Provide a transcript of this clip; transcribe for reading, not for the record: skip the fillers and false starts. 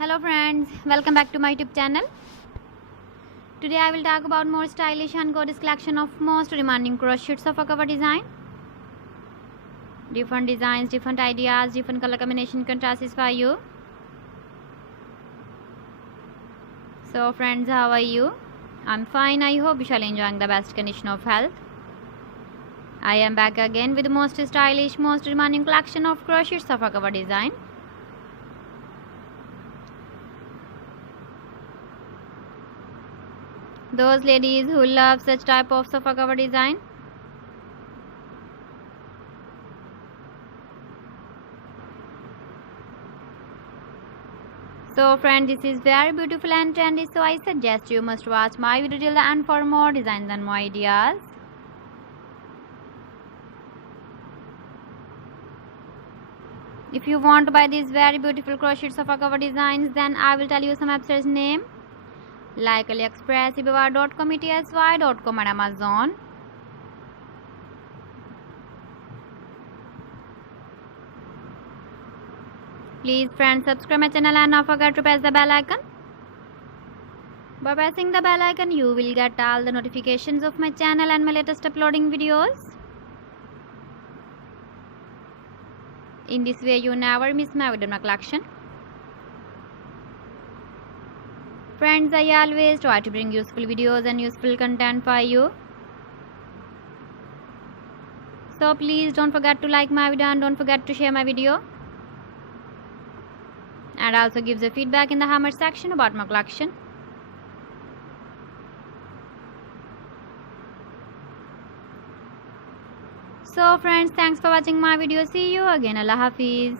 Hello friends, welcome back to my YouTube channel. Today I will talk about more stylish and gorgeous collection of most demanding crochets of a cover design. Different designs, different ideas, different color combination contrasts for you. So friends, how are you? I'm fine. I hope you shall enjoying the best condition of health. I am back again with the most stylish, most demanding collection of crochets of a cover design. Those ladies who love such type of sofa cover design. So friends, this is very beautiful and trendy, so I suggest you must watch my video till the end for more designs and more ideas. If you want to buy these very beautiful crochet sofa cover designs, then I will tell you some websites name like AliExpress, eBay.com, ETSY.com and Amazon. Please friends, subscribe my channel and not forget to press the bell icon. By pressing the bell icon, you will get all the notifications of my channel and my latest uploading videos. In this way, you never miss my video in my collection. Friends, I always try to bring useful videos and useful content for you. So please don't forget to like my video and don't forget to share my video. And also give the feedback in the comment section about my collection. So friends, thanks for watching my video. See you again. Allah Hafiz.